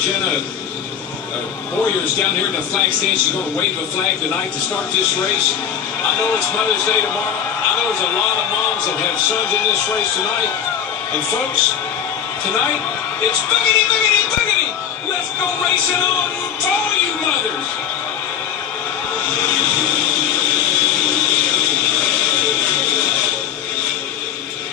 Jenna Warriors down here in the flag stand. She's going to wave a flag tonight to start this race. I know it's Mother's Day tomorrow. I know there's a lot of moms that have sons in this race tonight. And folks, tonight, it's boogity, boogity, boogity. Let's go racing on to all you mothers.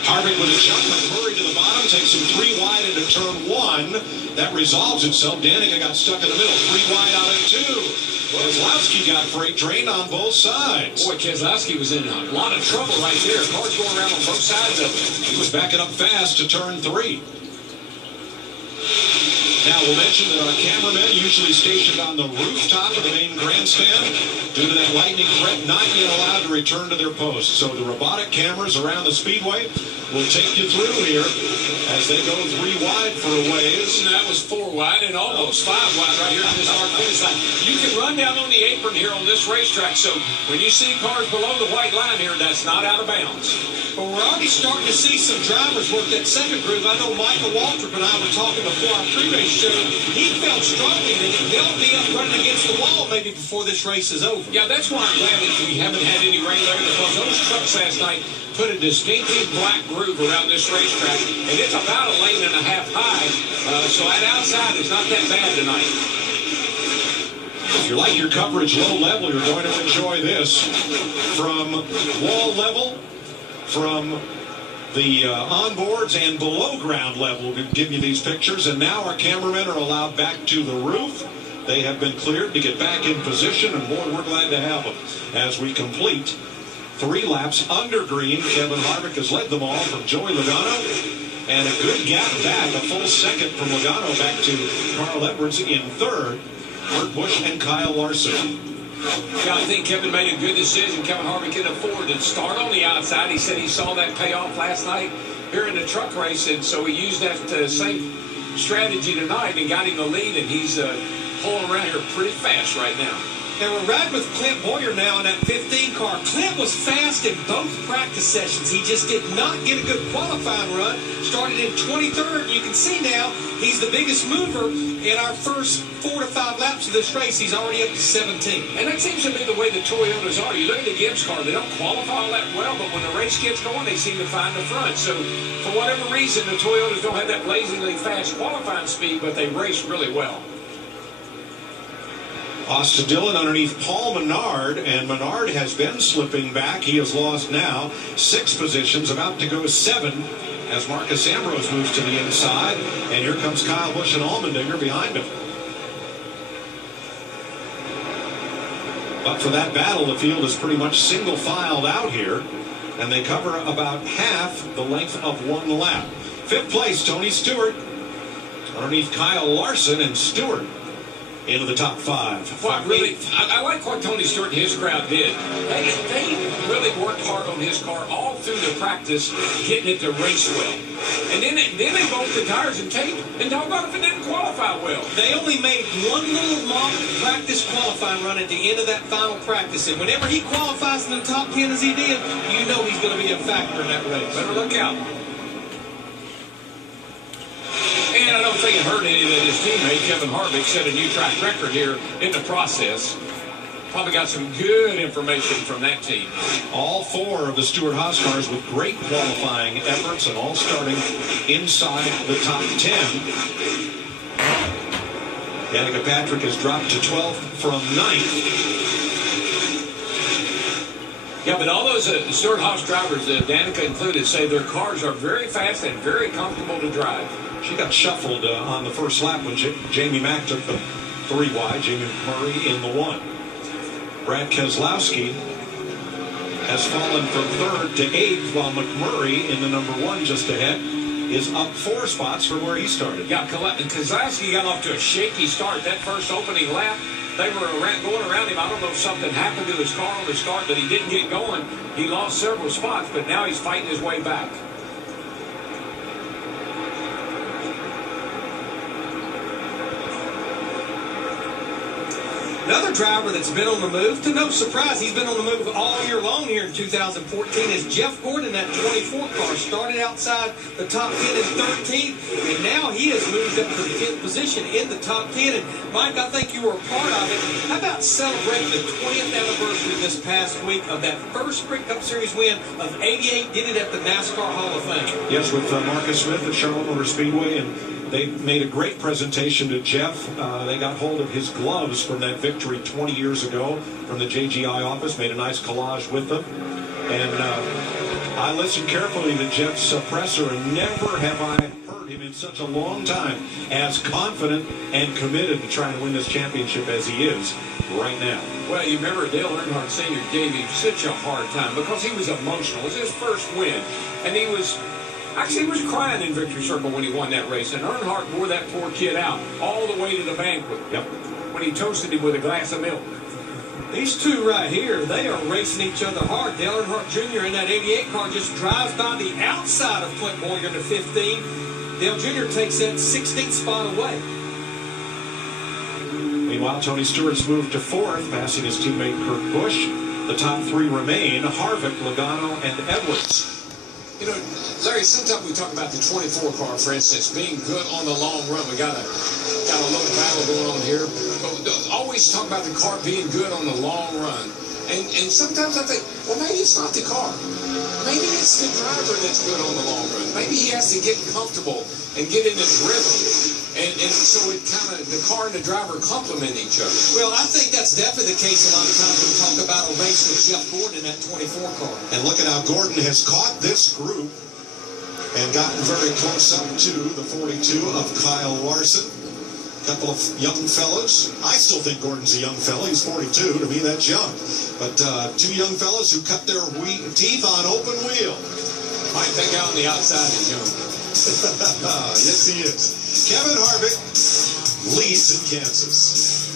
Harvick with a jump, McMurray to the bottom, takes him 3 wide into turn 1. That resolves itself. Danica got stuck in the middle, 3 wide out of 2. Keselowski got freight trained on both sides. Boy, Keselowski was in a lot of trouble right there. Cars going around on both sides of it. He was backing up fast to turn 3. Now, we'll mention that our cameramen usually stationed on the rooftop of the main grandstand. Due to that lightning threat, not yet allowed to return to their posts. So the robotic cameras around the speedway will take you through here as they go 3 wide for a ways. And that was 4 wide and almost 5 wide right here on this hard finish line. You can run down on the apron here on this racetrack. So when you see cars below the white line here, that's not out of bounds. But we're already starting to see some drivers work that second groove. I know Michael Waltrip and I were talking before our pre-race show. He felt strongly that they'll be up running against the wall maybe before this race is over. Yeah, that's why I'm glad that we haven't had any rain there, because those trucks last night put a distinctive black groove around this racetrack, and it's about a lane and a half high, so that outside is not that bad tonight. If you like your coverage low level, you're going to enjoy this. From wall level, from the onboards and below ground level, we'll give you these pictures. And now our cameramen are allowed back to the roof. They have been cleared to get back in position, and boy, we're glad to have them as we complete 3 laps under green. Kevin Harvick has led them all from Joey Logano, and a good gap back, a full second from Logano back to Carl Edwards in 3rd. Kurt Busch and Kyle Larson. Yeah, I think Kevin made a good decision. Kevin Harvick can afford to start on the outside. He said he saw that pay off last night here in the truck race, and so he used that same strategy tonight and got him the lead, and he's pulling around here pretty fast right now. And we're riding with Clint Boyer now in that 15 car. Clint was fast in both practice sessions. He just did not get a good qualifying run. Started in 23rd. You can see now he's the biggest mover in our first 4 to 5 laps of this race. He's already up to 17. And that seems to be the way the Toyotas are. You look at the Gibbs car, they don't qualify all that well, but when the race gets going, they seem to find the front. So for whatever reason, the Toyotas don't have that blazingly fast qualifying speed, but they race really well. Austin Dillon underneath Paul Menard, and Menard has been slipping back. He has lost now 6 positions, about to go 7 as Marcus Ambrose moves to the inside, and here comes Kyle Busch and Allmendinger behind him. But for that battle, the field is pretty much single filed out here, and they cover about half the length of 1 lap. 5th place, Tony Stewart, underneath Kyle Larson, and Stewart into the top 5. Well, I like what Tony Stewart and his crowd did. They really worked hard on his car all through the practice, getting it to race well. And then they bolted the tires and tape, and doggone if it didn't qualify well. They only made 1 little mock practice qualifying run at the end of that final practice. And whenever he qualifies in the top 10 as he did, you know he's going to be a factor in that race. Better look out. And I don't think it hurt any that his teammate, Kevin Harvick, set a new track record here in the process. Probably got some good information from that team. All 4 of the Stewart-Haas cars with great qualifying efforts, and all starting inside the top 10. Danica Patrick has dropped to 12th from 9th. Yeah, but all those Stewart-Haas drivers, Danica included, say their cars are very fast and very comfortable to drive. She got shuffled on the first lap when Jamie Mack took the 3 wide. Jamie Murray in the 1. Brad Keselowski has fallen from 3rd to 8th, while McMurray in the number 1 just ahead is up 4 spots from where he started. Yeah, Keselowski got off to a shaky start that first opening lap. They were going around him. I don't know if something happened to his car on the start, but he didn't get going. He lost several spots, but now he's fighting his way back. Another driver that's been on the move, to no surprise, he's been on the move all year long here in 2014, is Jeff Gordon. That 24 car started outside the top 10 in 13th, and now he has moved up to the 10th position in the top 10. And Mike, I think you were a part of it. How about celebrating the 20th anniversary this past week of that first Sprint Cup Series win of '88? Did it at the NASCAR Hall of Fame. Yes, with Marcus Smith at Charlotte Motor Speedway, and they made a great presentation to Jeff. They got hold of his gloves from that victory 20 years ago from the JGI office, made a nice collage with them. And I listened carefully to Jeff's presser, and never have I heard him in such a long time as confident and committed to trying to win this championship as he is right now. Well, you remember Dale Earnhardt Sr. gave him such a hard time because he was emotional. It was his first win, and he was crying in Victory Circle when he won that race. And Earnhardt wore that poor kid out all the way to the banquet. Yep. When he toasted him with a glass of milk. These two right here, they are racing each other hard. Dale Earnhardt Jr. in that 88 car just drives by the outside of Clint Boyer to 15. Dale Jr. takes that 16th spot away. Meanwhile, Tony Stewart's moved to 4th, passing his teammate Kurt Busch. The top 3 remain Harvick, Logano, and Edwards. You know, Larry, sometimes we talk about the 24 car, for instance, being good on the long run. We got a little battle going on here. But always talk about the car being good on the long run. And sometimes I think, well, maybe it's not the car. Maybe it's the driver that's good on the long run. Maybe he has to get comfortable and get in his rhythm. And so it kind of, the car and the driver complement each other. Well, I think that's definitely the case a lot of times when we talk about a race with Jeff Gordon in that 24 car. And look at how Gordon has caught this group and gotten very close up to the 42 of Kyle Larson. A couple of young fellas. I still think Gordon's a young fella. He's 42. To me, that's young. But 2 young fellas who cut their teeth on open wheel. Might think out on the outside is young. Yes, he is. Kevin Harvick leads in Kansas.